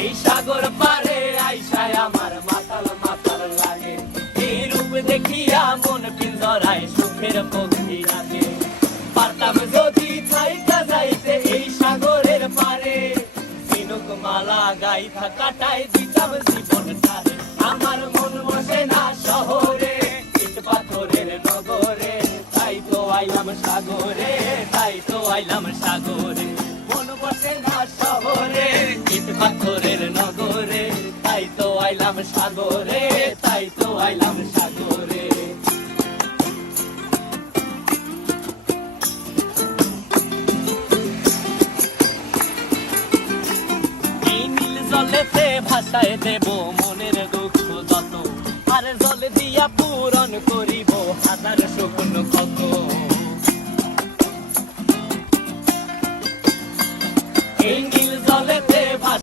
এই সাগর পারে আইসায় আমার মাতাল মাতাল লাগে, এই রূপ দেখিয়া মন পিঞ্জরায় সুখের পক্ষী লাগে। পারতাম যদি থাইকা যাইতে এই সাগরের পারে, ঝিনুক মালা গাইথা কাটায় দিতাম জীবনটারে। আমার মন বসে না শহরে, ইট পাথরের নগরে, তাই তো আইলাম সাগরে, তাই তো আইলাম সাগরে। মন বসে না শহরে, ইট পাথরের নগরে, তাই তো আইলাম সাগরে, তাই তো আইলাম সাগরে। এই নীল জলেতে ভাসায় দেব মনের দুঃখ যত, আর জল দিয়া পূরণ করিব হাজার স্বপ্ন কত। এই নীল জলেতে